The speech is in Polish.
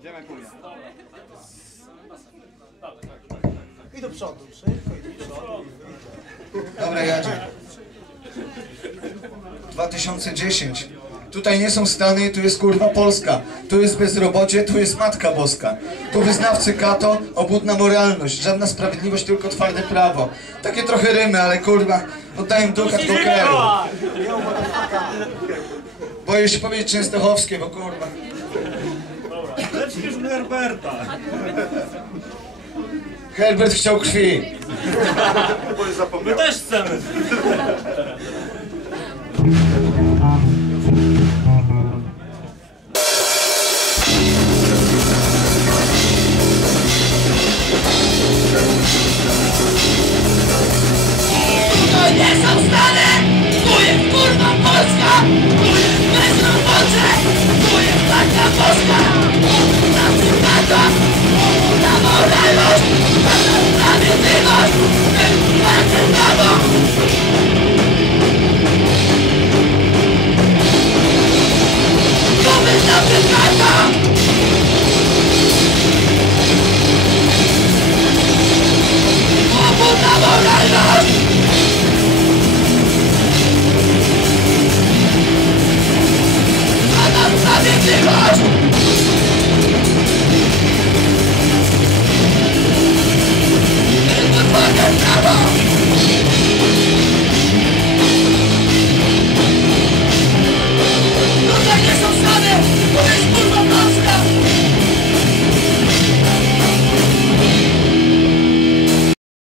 Idziemy kunia. I do przodu, szybko i do przodu. Dobra, jadzie. 2010. Tutaj nie są Stany, tu jest kurwa Polska. Tu jest bezrobocie, tu jest Matka Boska. Tu wyznawcy kato, obłudna moralność. Żadna sprawiedliwość, tylko twarde prawo. Takie trochę rymy, ale kurwa, oddaję dukat pokeru. Boję się powiedzieć częstochowskie, bo kurwa. Lecisz Herberta. Herbert chciał krwi. My też chcemy. To nie są Stany! Wyznawcy